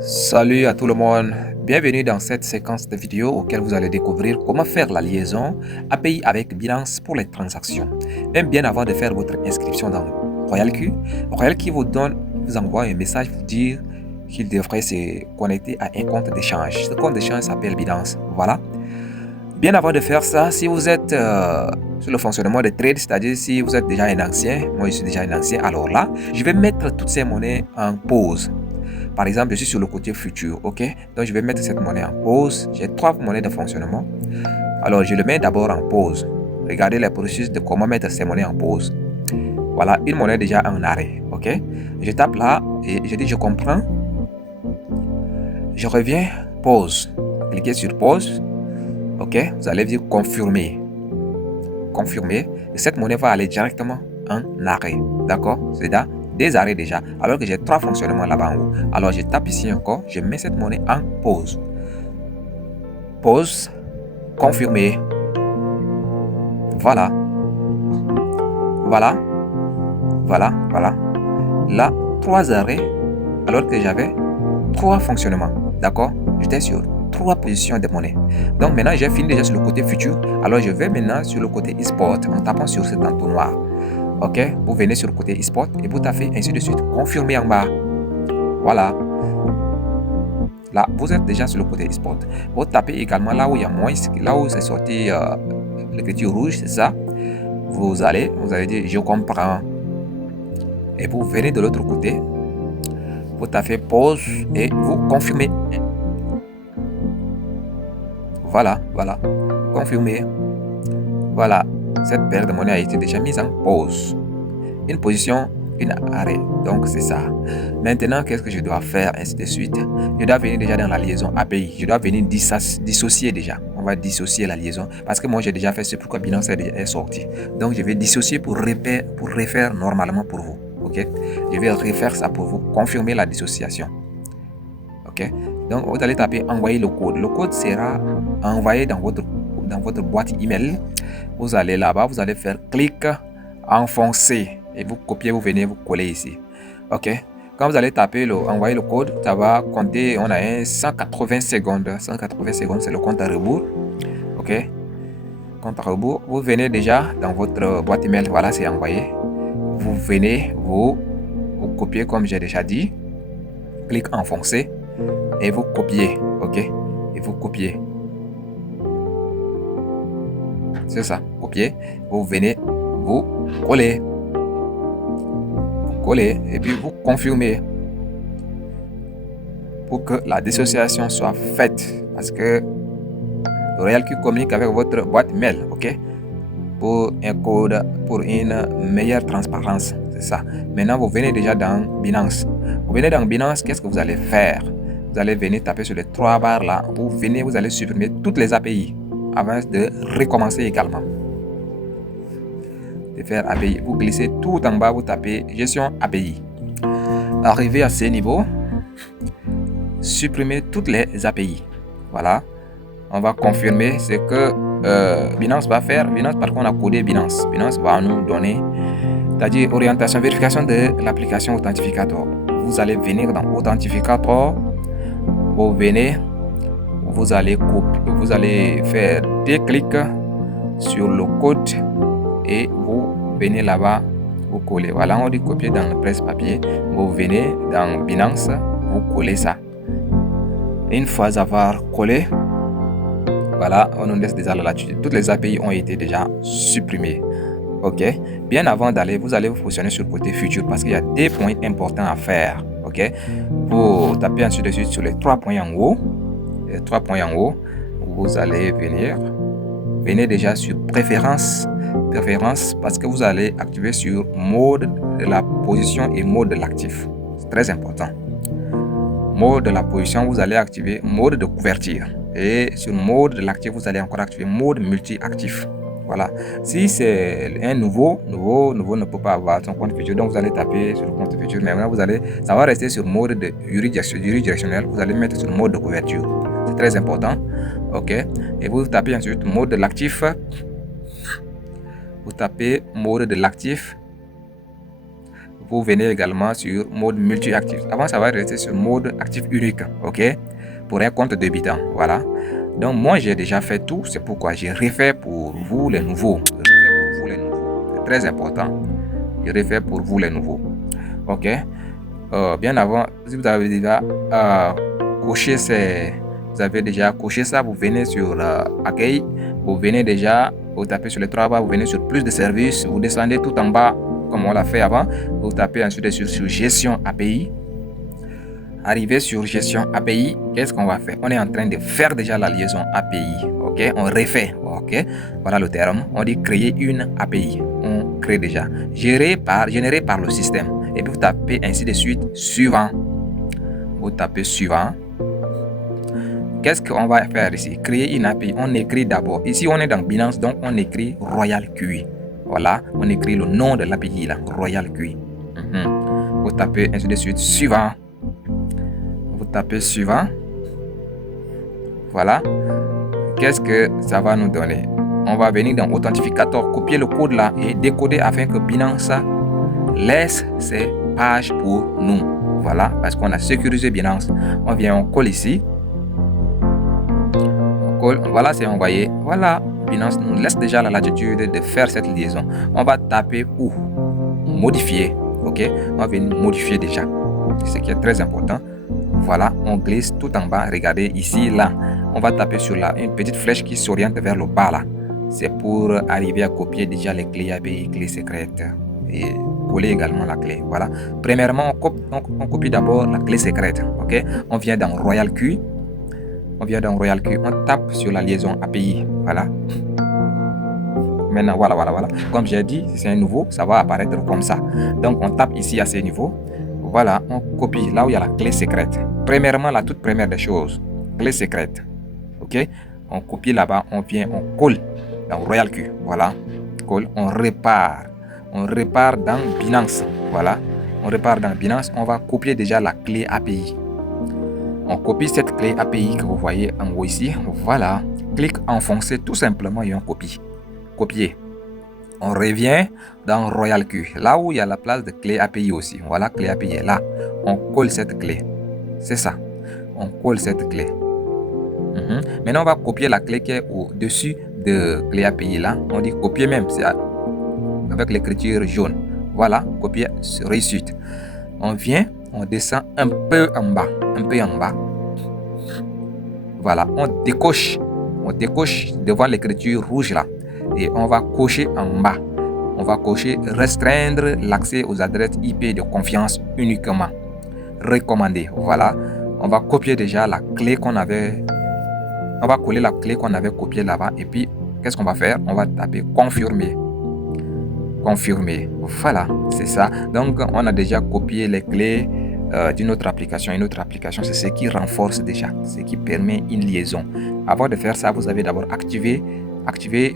Salut à tout le monde, bienvenue dans cette séquence de vidéos auquel vous allez découvrir comment faire la liaison API avec Binance pour les transactions. Même bien avant de faire votre inscription dans RoyalQ, RoyalQ vous envoie un message pour dire qu'il devrait se connecter à un compte d'échange. Ce compte d'échange s'appelle Binance. Voilà. Bien avant de faire ça, si vous êtes sur le fonctionnement de trade, c'est-à-dire si vous êtes déjà un ancien, moi je suis déjà un ancien, alors là, je vais mettre toutes ces monnaies en pause. Par exemple, je suis sur le côté futur, ok? Donc, je vais mettre cette monnaie en pause. J'ai 3 monnaies de fonctionnement. Alors, je le mets d'abord en pause. Regardez le processus de comment mettre ces monnaies en pause. Voilà, une monnaie déjà en arrêt, ok? Je tape là et je dis je comprends. Je reviens, pause. Cliquez sur pause, ok? Vous allez dire confirmer. Confirmer. Et cette monnaie va aller directement en arrêt, d'accord? C'est-à-dire des arrêts déjà, alors que j'ai 3 fonctionnements là-bas en haut. Alors je tape ici encore, je mets cette monnaie en pause. Pause, confirmer. Voilà. Voilà. Voilà, voilà. Là, 3 arrêts, alors que j'avais 3 fonctionnements. D'accord? J'étais sur 3 positions de monnaie. Donc maintenant, j'ai fini déjà sur le côté futur. Alors je vais maintenant sur le côté e-sport en tapant sur cet entonnoir. Ok, vous venez sur le côté e-sport et vous tapez ainsi de suite, confirmer en bas. Voilà. Là, vous êtes déjà sur le côté e-sport. Vous tapez également là où il y a moins, là où c'est sorti l'écriture rouge, c'est ça. Vous allez dire je comprends. Et vous venez de l'autre côté. Vous tapez pause et vous confirmez. Voilà, voilà. Confirmer. Voilà. Cette paire de monnaie a été déjà mise en pause. Une position, une arrêt. Donc c'est ça. Maintenant, qu'est-ce que je dois faire, ainsi de suite? Je dois venir déjà dans la liaison API. Je dois venir dissocier déjà. On va dissocier la liaison. Parce que moi, j'ai déjà fait ce pourquoi Binance est sorti. Donc, je vais dissocier pour refaire normalement pour vous. Ok? Je vais refaire ça pour vous. Confirmer la dissociation. Ok? Donc, vous allez taper envoyer le code. Le code sera envoyé dans votre boîte email. Vous allez là-bas, vous allez faire clic, enfoncer. Et vous copiez, vous venez, vous coller ici. Ok? Quand vous allez taper envoyer le code, ça va compter, on a 180 secondes. 180 secondes, c'est le compte à rebours. Ok? Compte à rebours. Vous venez déjà dans votre boîte email. Voilà, c'est envoyé. Vous venez, vous copiez comme j'ai déjà dit. Clic enfoncer. Et vous copiez. Ok? Et vous copiez. C'est ça. Copier. Vous venez, vous collez. Coller et puis vous confirmez pour que la dissociation soit faite, parce que RoyalQ communique avec votre boîte mail, ok, pour un code, pour une meilleure transparence. C'est ça. Maintenant, vous venez déjà dans Binance. Vous venez dans Binance, qu'est-ce que vous allez faire? Vous allez venir taper sur les 3 barres là. Vous allez supprimer toutes les API avant de recommencer également. Faire API, vous glissez tout en bas, vous tapez gestion API. Arrivé à ce niveau, supprimez toutes les API. Voilà, on va confirmer ce que Binance va faire. Binance, par contre, on a codé Binance. Binance va nous donner, c'est-à-dire orientation, vérification de l'application Authentificator. Vous allez venir dans Authentificator, vous venez, vous allez faire des clics sur le code et vous venez là-bas, vous collez. Voilà, on dit copier dans le presse-papier. Vous venez dans Binance, vous collez ça. Une fois avoir collé, voilà, on nous laisse déjà la latitude. Toutes les API ont été déjà supprimées. Ok. Bien avant d'aller, vous allez vous positionner sur le côté futur parce qu'il y a des points importants à faire. Ok. Vous tapez ensuite de suite sur les 3 points en haut. Les 3 points en haut, vous allez venir. Venez déjà sur préférence parce que vous allez activer sur mode de la position et mode de l'actif. C'est très important. Mode de la position, vous allez activer mode de couverture. Et sur mode de l'actif, vous allez encore activer mode multi-actif. Voilà. Si c'est un nouveau ne peut pas avoir son compte futur. Donc vous allez taper sur le compte futur. Mais maintenant, ça va rester sur mode de juridictionnel. Vous allez mettre sur mode de couverture. C'est très important. Ok. Et vous tapez ensuite mode de l'actif. Vous tapez mode de l'actif. vous venez également sur mode multi-actif. Avant, ça va rester sur mode actif unique, ok, pour un compte débutant, voilà. Donc, moi, j'ai déjà fait tout, c'est pourquoi j'ai refait pour vous les nouveaux. C'est très important. J'ai refait pour vous les nouveaux, ok. Bien avant, si vous avez déjà coché vous avez déjà coché ça, vous venez sur accueil, vous venez déjà, vous tapez sur les 3 barres, vous venez sur plus de services, vous descendez tout en bas comme on l'a fait avant, vous tapez ensuite sur gestion API. Arrivé sur gestion API, qu'est-ce qu'on va faire? On est en train de faire déjà la liaison API, ok, on refait, ok, voilà le terme, on dit créer une API, on crée déjà, généré par le système, et puis vous tapez ainsi de suite, suivant, vous tapez suivant. Qu'est-ce qu'on va faire ici? Créer une API, on écrit d'abord, ici on est dans Binance, donc on écrit Royal QE. Voilà, on écrit le nom de l'API là, Royal QE. Vous tapez ainsi de suite, suivant. Vous tapez suivant. Voilà. Qu'est-ce que ça va nous donner? On va venir dans Authentificator, copier le code là et décoder afin que Binance laisse ses pages pour nous. Voilà, parce qu'on a sécurisé Binance. On vient, on colle ici. Voilà, c'est envoyé. Voilà, Binance nous laisse déjà la latitude de faire cette liaison. On va taper où? Modifier. Ok, on va venir modifier déjà. Ce qui est très important. Voilà, on glisse tout en bas. Regardez ici, là. On va taper sur là une petite flèche qui s'oriente vers le bas là. C'est pour arriver à copier déjà les clés API, clés secrètes. Et coller également la clé. Voilà. Premièrement, on copie d'abord la clé secrète. Ok, on vient dans Royal QE. On vient dans Royal QE, on tape sur la liaison API, voilà. Maintenant, voilà. Comme j'ai dit, c'est un nouveau, ça va apparaître comme ça. Donc, on tape ici à ce niveau. Voilà, on copie là où il y a la clé secrète. Premièrement, la toute première des choses, clé secrète. Ok, on copie là-bas, on vient, on colle dans Royal QE. Voilà, colle, on répare. On répare dans Binance. Voilà, on répare dans Binance. On va copier déjà la clé API. On copie cette clé API que vous voyez en haut ici. Voilà. Clique enfoncer tout simplement et on copie. Copier. On revient dans Royal QE. Là où il y a la place de clé API aussi. Voilà, clé API est là. On colle cette clé. C'est ça. On colle cette clé. Maintenant, on va copier la clé qui est au-dessus de clé API là. On dit copier même. C'est avec l'écriture jaune. Voilà. Copier réussite. On vient. On descend un peu en bas. Voilà, on décoche devant l'écriture rouge là. Et on va cocher en bas. On va cocher restreindre l'accès aux adresses IP de confiance uniquement. Recommandé. Voilà. On va copier déjà la clé qu'on avait. On va coller la clé qu'on avait copiée là-bas. Et puis, qu'est-ce qu'on va faire? On va taper confirmer. Confirmer. Voilà, c'est ça. Donc, on a déjà copié les clés d'une autre application. Une autre application, c'est ce qui renforce déjà, ce qui permet une liaison. Avant de faire ça, vous avez d'abord activé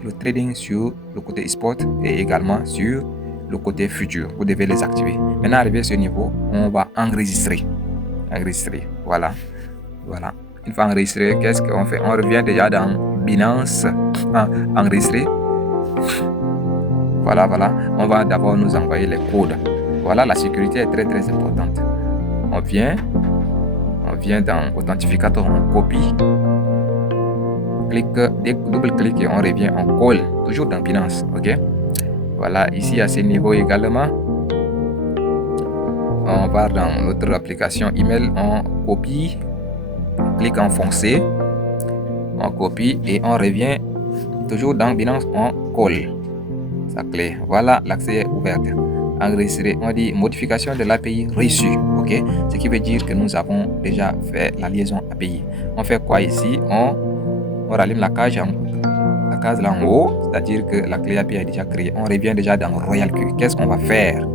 le trading sur le côté spot et également sur le côté futur. Vous devez les activer. Maintenant, arrivé à ce niveau, on va enregistrer. Voilà. Une fois enregistré, qu'est-ce qu'on fait? On revient déjà dans Binance. Enregistrer. Voilà. On va d'abord nous envoyer les codes. Voilà, la sécurité est très très importante. On vient dans Authentificator, on copie, double-clic et on revient, on colle, toujours dans Binance, ok. Voilà, ici à ce niveau également, on va dans notre application email, on copie, clic enfoncé, on copie et on revient, toujours dans Binance, on colle sa clé. Voilà, l'accès est ouvert. Enregistré, on dit modification de l'API reçue, ok, ce qui veut dire que nous avons déjà fait la liaison API. On fait quoi ici? On rallume la case là en haut, c'est-à-dire que la clé API est déjà créée. On revient déjà dans Royal QE. Qu'est-ce qu'on va faire?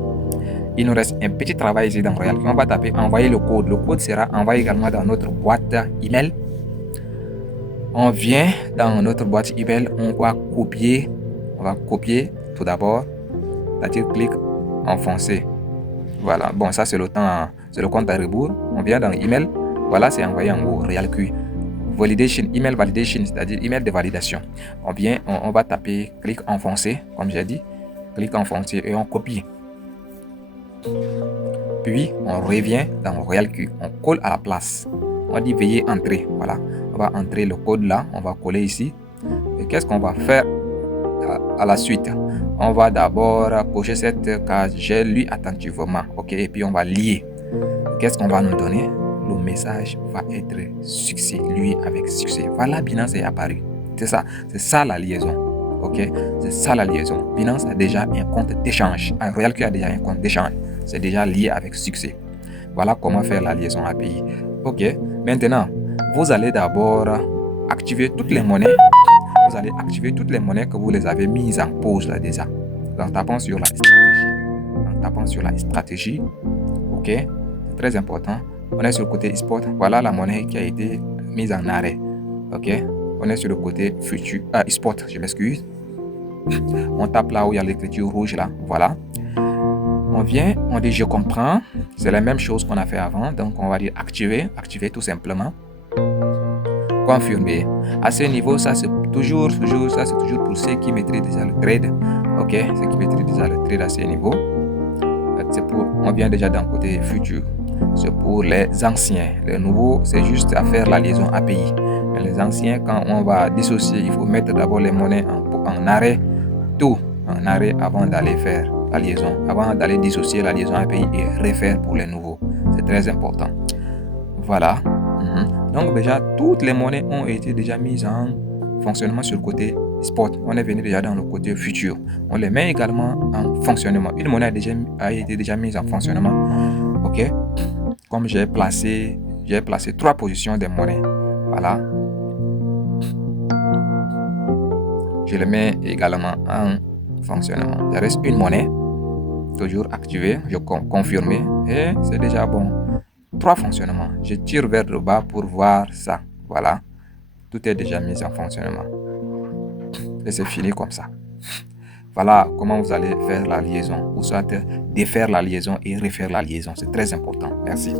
Il nous reste un petit travail ici dans Royal QE. On va taper envoyer le code. Le code sera envoyé également dans notre boîte email. On vient dans notre boîte email, on va copier tout d'abord, c'est-à-dire clic enfoncé. Voilà, bon, ça c'est le compte à rebours. On vient dans email, voilà, c'est envoyé en haut, Royal QE. Validation, email validation, c'est-à-dire email de validation. On va taper clic enfoncé, comme j'ai dit, clic enfoncé et on copie. Puis, on revient dans RealQ. On colle à la place. On dit veuillez entrer. Voilà. On va entrer le code là. On va coller ici. Et qu'est-ce qu'on va faire à la suite? On va d'abord cocher cette case. J'ai lu attentivement. OK. Et puis, on va lier. Qu'est-ce qu'on va nous donner? Le message va être succès. Lui avec succès. Voilà, Binance est apparu. C'est ça. C'est ça la liaison. OK. C'est ça la liaison. Binance a déjà un compte d'échange. RealQ a déjà un compte d'échange. C'est déjà lié avec succès. Voilà comment faire la liaison API. OK. Maintenant, vous allez d'abord activer toutes les monnaies. Vous allez activer toutes les monnaies que vous les avez mises en pause là déjà. En tapant sur la stratégie. En tapant sur la stratégie. OK. C'est très important. On est sur le côté spot. Voilà la monnaie qui a été mise en arrêt. OK. On est sur le côté futur. Spot, je m'excuse. On tape là où il y a l'écriture rouge là. Voilà. On vient, on dit je comprends. C'est la même chose qu'on a fait avant. Donc on va dire activer. Activer tout simplement. Confirmer. À ce niveau, ça c'est toujours pour ceux qui maîtrisent déjà le trade. OK. Ceux qui maîtrisent déjà le trade à ce niveau. On vient déjà d'un côté futur. C'est pour les anciens. Les nouveaux, c'est juste à faire la liaison API. Mais les anciens, quand on va dissocier, il faut mettre d'abord les monnaies en arrêt. Tout en arrêt avant d'aller faire la liaison. Avant d'aller dissocier la liaison API et refaire pour les nouveaux. C'est très important. Voilà. Donc déjà, toutes les monnaies ont été déjà mises en fonctionnement sur le côté spot. On est venu déjà dans le côté futur. On les met également en fonctionnement. Une monnaie a été déjà mise en fonctionnement. OK. Comme j'ai placé 3 positions des monnaies. Voilà. Je les mets également en fonctionnement. Il reste une monnaie. Toujours activée. Je confirme. Et c'est déjà bon. 3 fonctionnements. Je tire vers le bas pour voir ça. Voilà. Tout est déjà mis en fonctionnement. Et c'est fini comme ça. Voilà comment vous allez faire la liaison. Ou soit défaire la liaison et refaire la liaison. C'est très important. Merci.